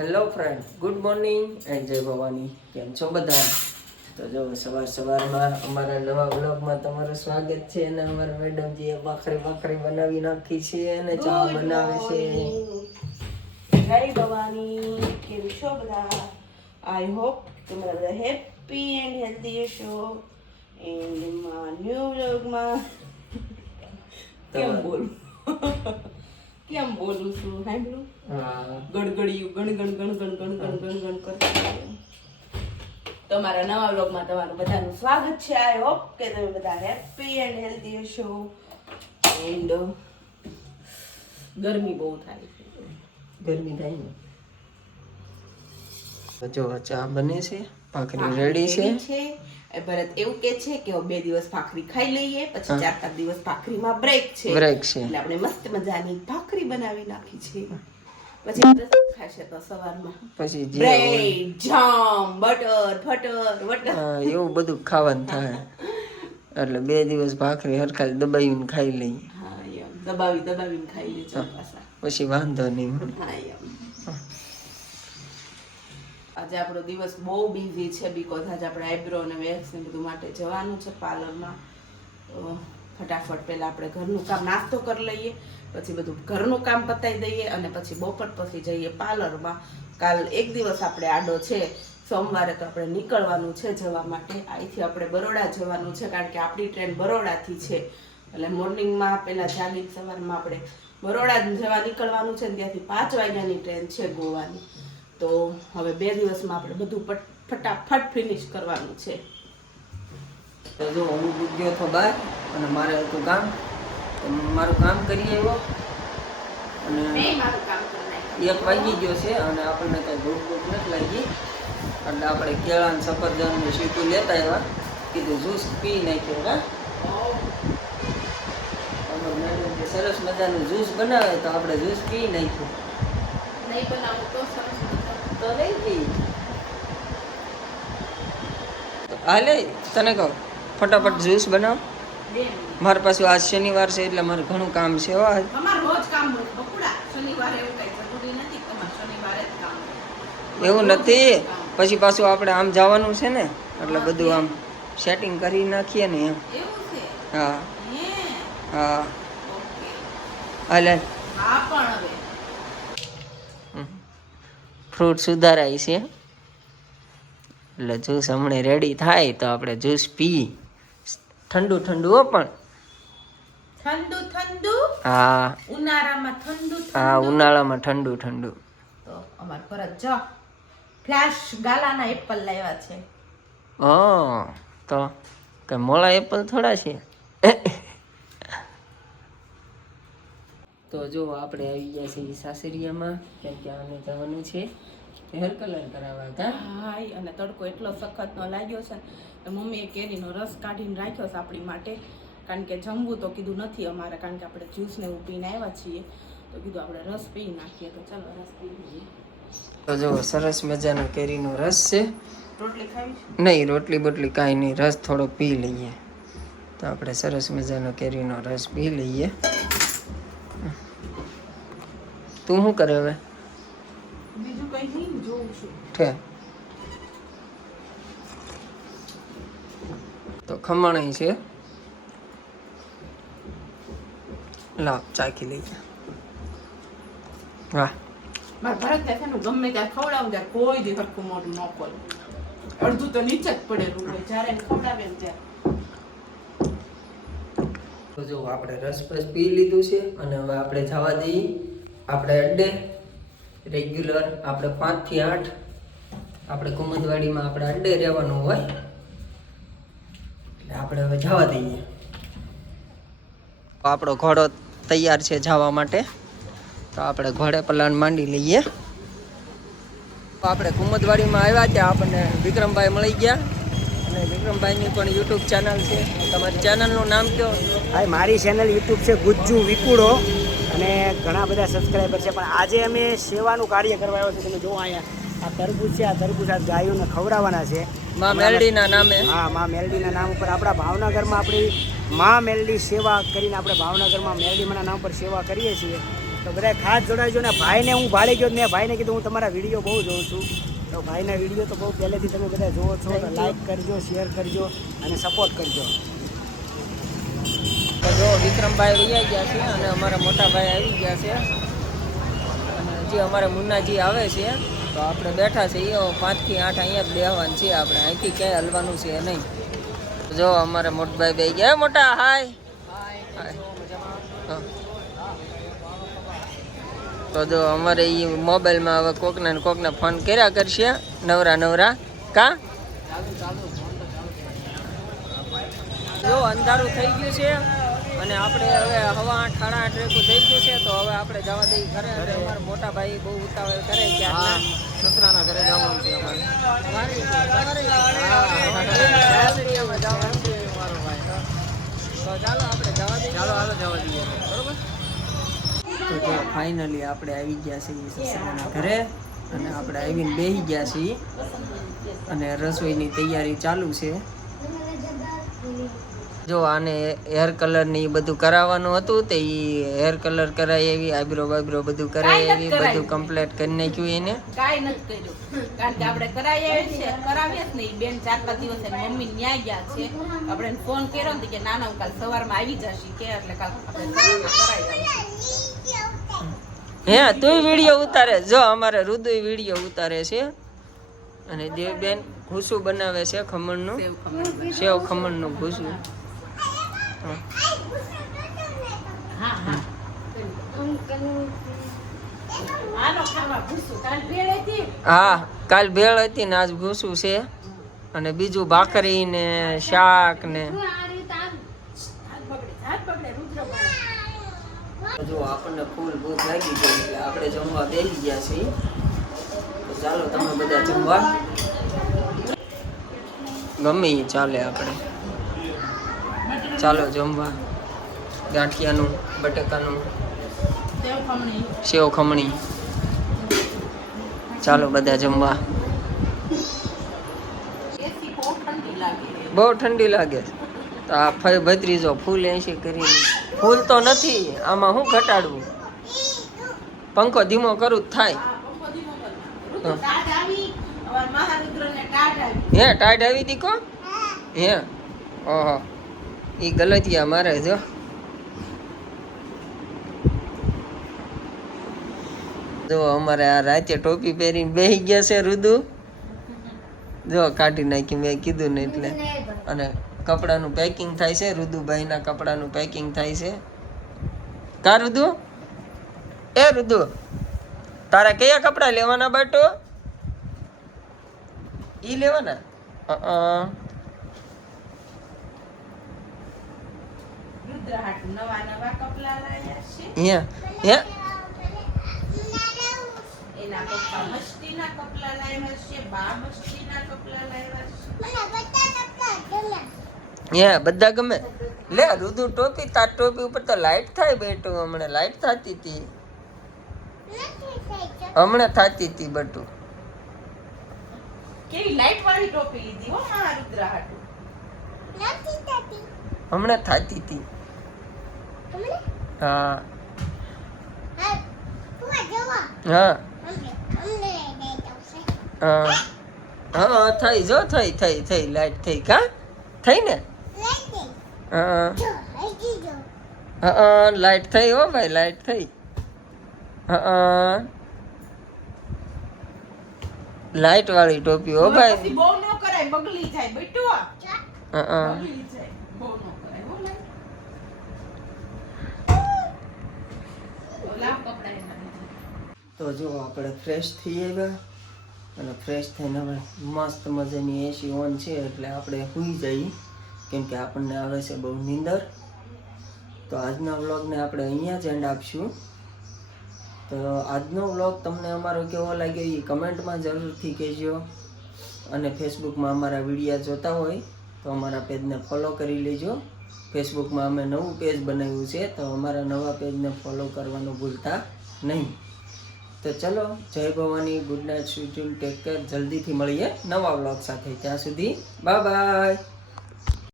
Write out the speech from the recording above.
Hello friend good morning and Jai Bhavani કેમ છો બધા? તો જો સવાર સવારમાં અમારા નવા બ્લોગમાં તમારું સ્વાગત છે અને અમારા મેડમજીએ ભાખરી ભાખરી બનાવી નાખી છે અને ચા બનાવે છે. જય ભવાની કેમ છો બધા? આઈ હોપ તમારા બધા હેપી એન્ડ હેલ્ધી હશો. એન્ડમાં ન્યૂ બ્લોગમાં કેમ બોલું? કેમ બોલું છું સાંભળું હા. ગડગડિયું ગણ ગણ ગણ ગણ ગણ ગણ ગણ ગણ કરતા તમારા નવા વ્લોગમાં તમારું બધાનું સ્વાગત છે. આઈ હોપ કે તમે બધા હેપી એન્ડ હેલ્ધી હશો. એન્ડ ગરમી બહુ થાય છે. ગરમી થાય ને. જો ચા બને છે ભાખરી રેડી છે. ભરત એવું કે છે કે બે દિવસ ભાખરી ખાઈ લઈએ પછી ચાર પાંચ દિવસ ભાખરીમાં બ્રેક છે. બ્રેક છે. એટલે આપણે મસ્ત મજાની ભાખરી બનાવી નાખી છે. પછી ખાશે તો સવારમાં? પછી બ્રેડ જામ બટર ફટર વટર એવું બધું ખાવાનું થાય. એટલે બે દિવસ ભાખરી હરખાલ દબાવીને ખાઈ લઈએ. હા એમ. દબાવી દબાવીને ખાઈ લેજો પછી વાંધો નહીં. હા એમ. આજે આપણો દિવસ બહુ બિઝી છે બીકોઝ આજે આપણે આઈબ્રો અને વેક્સ ને બધું માટે જવાનું છે પાર્લરમાં. ફટાફટ પહેલાં આપણે ઘરનું કામ નાસ્તો કરી લઈએ, પછી બધું ઘરનું કામ પતાવી દઈએ અને પછી બપોર પછી જઈએ પાર્લરમાં. કાલ એક દિવસ આપણે આડો છે, સોમવારે તો આપણે નીકળવાનું છે જવા માટે. અહીંથી આપણે બરોડા જવાનું છે કારણ કે આપણી ટ્રેન બરોડાથી છે. એટલે મોર્નિંગમાં પહેલાં જાગી સવારમાં આપણે બરોડા જવા નીકળવાનું છે ને ત્યાંથી પાંચ વાગ્યાની ટ્રેન છે ગોવાની. તો હવે બે દિવસમાં આપણે બધું પટ ફટાફટ ફિનિશ કરવાનું છે. તો જો હું ગયો હતો બહાર અને મારે હતું કામ. તો મારું કામ કરી આવ્યો. અને એક વાગી ગયો છે અને આપણને કંઈ ભૂખ ભૂખ નથી લાગી. એટલે આપણે કેળા અને સફરજન ને સીટું લેતા આવ્યા. કીધું જ્યુસ પી નાખ્યો હા. સરસ મજાનું જ્યુસ બનાવે તો આપણે જ્યુસ પી નાખ્યું. નહીં બનાવું તો સરસ તો નહીં ગઈ હાલે તને કહું ફટાફટ જ્યુસ બનાવ. મારા પાસે આજ શનિવાર છે એટલે મારે ઘણું કામ છે હો આજ. એવું નથી પછી પાછું આપણે આમ જવાનું છે ને એટલે બધું આમ સેટિંગ કરી નાખીએ ને એમ. હા. હા? હાલે હા પણ હવે. ફ્રૂટ સુધારાય છે. એટલે જ્યુસ હમણાં રેડી થાય તો આપણે જ્યુસ પી. ઠંડુ ઠંડુ હો પણ. ઠંડુ ઠંડુ? હા. ઉનાળામાં ઠંડુ હા ઉનાળામાં ઠંડુ ઠંડુ. તો અમાર ભરત જો ફ્લેશ ગાલાના એપલ લાવ્યા છે. ઓ તો કે મોળા એપલ થોડા છે? તો જો આપણે આવી ગયા છીએ સાસરિયામાં કેમ કે આને જવાનું છે. હેર કલર કરાવવા હતા. હાય અને તડકો એટલો સખત નો લાગ્યો છે તો મમ્મીએ કેરીનો રસ કાઢીને રાખ્યો છે આપણી માટે. કારણ કે જમવું તો કીધું નથી અમારે કારણ કે આપણે જ્યુસ ને એવું પીને આવ્યા છીએ. તો કીધું આપણે રસ પી નાખીએ. તો ચાલો રસ પી લઈએ. તો જો સરસ મજાનો કેરીનો રસ છે. રોટલી ખાવી નહીં રોટલી બોટલી કાંઈ નહીં રસ થોડો પી લઈએ. તો આપણે સરસ મજાનો કેરીનો રસ પી લઈએ. તું શું કરે હવે? બીજું કઈ નહીં જોઉં છું. ઠે. તો ખમણ છે. લાવ ચાખી લઈએ વાહ. મારા ભરત ગમે ત્યાં ખવડાવું કોઈ દી સરખું મોઢું ન ખોલે. અડધું તો નીચે જ પડેલું હોય જ્યારે ખવડાવે ત્યારે. તો જો આપણે રસ પી લીધું છે અને હવે આપણે જવા દઈએ. આપણે અડ્ડે રેગ્યુલર આપણે પાંચથી આઠ, આપણે કુમદવાડીમાં આપણે અડ્ડે રહેવાનું હોય, એટલે આપણે હવે જવા દઈએ. આપણો ઘોડો તૈયાર છે જવા માટે. તો આપણે ઘોડે પલાણ માંડી લઈએ. આપણે કુમદવાડીમાં આવ્યા ત્યાં આપણને વિક્રમભાઈ મળી ગયા. અને વિક્રમભાઈની પણ યુટ્યુબ ચેનલ છે. તમારી ચેનલનું નામ કયો? હાય મારી ચેનલ યુટ્યુબ છે ગુજ્જુ વિકુડો અને ઘણા બધા સબસ્ક્રાઈબર છે પણ આજે અમે સેવાનું કાર્ય કરવા આવ્યો છે તમે જોવો અહીંયા આ તરબૂચ છે આ તરબૂચ આ ગાયોને ખવડાવવાના છે. માં મેલડીના નામે. હા મા મેલડીના નામ ઉપર આપણા ભાવનગરમાં આપણી મા મેલડી સેવા કરીને આપણે ભાવનગરમાં મેલડીમાના નામ પર સેવા કરીએ છીએ. તો બધા ખાસ જોડાજો ને ભાઈને હું ભાડે ગયો મેં ભાઈને કીધું હું તમારા વીડિયો બહુ જોઉં છું. તો ભાઈના વીડિયો તો બહુ પહેલેથી તમે બધા જોવો છો તો લાઈક કરજો શેર કરજો અને સપોર્ટ કરજો. વિક્રમભાઈ વૈયા ગયા છે અને અમારા મોટાભાઈ આવી ગયા છે. અને જે અમારે મુન્નાજી આવે છે, તો આપણે બેઠા છે એ પાંચથી આઠ અહીંયા બેહવાનું છે આપણે. અહીંથી ક્યાંય હલવાનું છે નહીં. જો અમારા મોટભાઈ બે ગયા. "એ મોટા, હાય. તો જો અમારે એ મોબાઈલમાં હવે કોકને કોકને ફોન કર્યા કરશે. નવરા નવરા. કા? જો અંધારું થઈ ગયું છે. અને આપણે હવે હવા આઠ સાડા આઠ રેકું થઈ ગયું છે તો હવે આપણે જવા દઈએ ઘરે અમારા મોટા ભાઈ બહુ ઉતાવળ કરે કે સસરાના ઘરે જવાનું છે અમારે. જવાનું છે મારો ભાઈ. તો ચાલો આપણે જવા દઈએ. ચાલો હાલો જવા દઈએ. બરોબર? તો જો ફાઇનલી આપણે આવી ગયા છીએ સસરાના ઘરે અને આપણે આવીને બેસી ગયા છીએ. અને રસોઈની તૈયારી ચાલુ છે. જો આને હેર કલર ને ઈ બધું કરાવવાનું હતું તે ઈ હેર કલર કરાય એવી આઈબ્રો બાઈબ્રો બધું કરાય એવી બધું કરાયું. કમ્પ્લીટ કરી નાખ્યું એને. કાંઈ નથી કર્યું. કારણ કે આપણે કરાવી છે કરાવીએ જ નહીં. બેન ચાર પાંચ દિવસ મમ્મી ન્યાય ગયા છે. આપણે ફોન કર્યો ને કે ના ના હું કાલ સવારમાં આવી જશે. કે એટલે કાલ આપણે હે તું વીડિયો ઉતારે. જો અમારે રુદુ વીડિયો ઉતારે છે. અને દેવબેન ઘૂસું બનાવે છે ખમણનું. સેવ ખમણનું ઘૂસું. હા. કાલ ભેળ હતી ને આજ ભૂસું છે અને બીજું ભાખરી ને શાક ને. જો આપણને ફૂલ ભૂખ લાગી ગઈ એટલે આપણે જમવા બેસી ગયા છીએ તો ચાલો તમે બધા જમવા ગમે ચાલે આપણે ચાલો જમવા. ગાંઠિયાનું બટેકાનું. સેવ ખમણી. ચાલો બધા જમવા. બહુ ઠંડી લાગે. તો આ ફરી ભત્રીજો ફૂલ એસી કરી ફૂલ તો નથી આમાં શું ઘટાડવું? પંખો ધીમો કરું થાય. હા, ટાઢ આવી હવે મહારુદ્રને ટાઢ આવી હે ટાઈટ આવી હતી કો? હે. ઓહો. એ ગલતિયા મારે જો જો અમારે આ રાતે ટોપી પહેરીને બેસી ગયા છે રુદુ. જો કાઢી નાખી મેં કીધું ને એટલે. અને કપડાનું પેકિંગ થાય છે, રુદુભાઈના કપડાનું પેકિંગ થાય છે. કા રુદુ? એ રુદુ, તારા કયા કપડાં લેવાના બાટો? ઈ લેવાના? અ રુદ્ર હાટુ નવા નવા કપલા લાયા છે. હે હે? એના પપ્પા મસ્તીના કપલા લાવ્યા છે બા મસ્તીના કપલા લાવ્યા છે. હે બધા ગમે? લે રુદુ ટોપી તાર ટોપી ઉપર તો લાઈટ થાય બેટું હમણાં લાઈટ થતી હતી હમણાં થતી હતી બટુ. કેવી લાઈટ વાળી ટોપી લીધી હો મહારુદ્ર હાટુ. હમણાં થતી હતી હા. હા. હા. હા. થઈ જો થઈ થઈ થઈ લાઈટ થઈ કા? થઈ ને? હા હા લાઈટ થઈ હો ભાઈ લાઈટ થઈ. હા લાઈટ વાળી ટોપી હો ભાઈ. બહુ ન કરાય બગલી જાય બેટુ હા બગલી જાય બહુ ન કરાય હો લાઈટ. લાવ કપડાં એના લીધે. તો જો આપણે ફ્રેશ થઈ આવ્યા અને ફ્રેશ થઈને હવે મસ્ત મજાની એસી ઓન છે એટલે આપણે સૂઈ જઈએ. કેમ કે આપણને આવે છે બહુ નીંદર. તો આજના વ્લોગને આપણે અહીંયા જ એન્ડ આપશું. તો આજનો વ્લોગ તમને અમારો કેવો લાગ્યો એ કમેન્ટમાં જરૂરથી કહેજો. અને ફેસબુકમાં અમારા વિડીયા જોતા હોય તો અમારા પેજને ફોલો કરી લેજો. ફેસબુકમાં અમે નવું પેજ બનાવ્યું છે, તો અમારા નવા પેજને ફોલો કરવાનું ભૂલતા નહીં. તો ચલો, Jai Bhavani good night sweet take care જલ્દીથી મળીએ નવા વ્લોગ સાથે. ત્યાં સુધી બાય બાય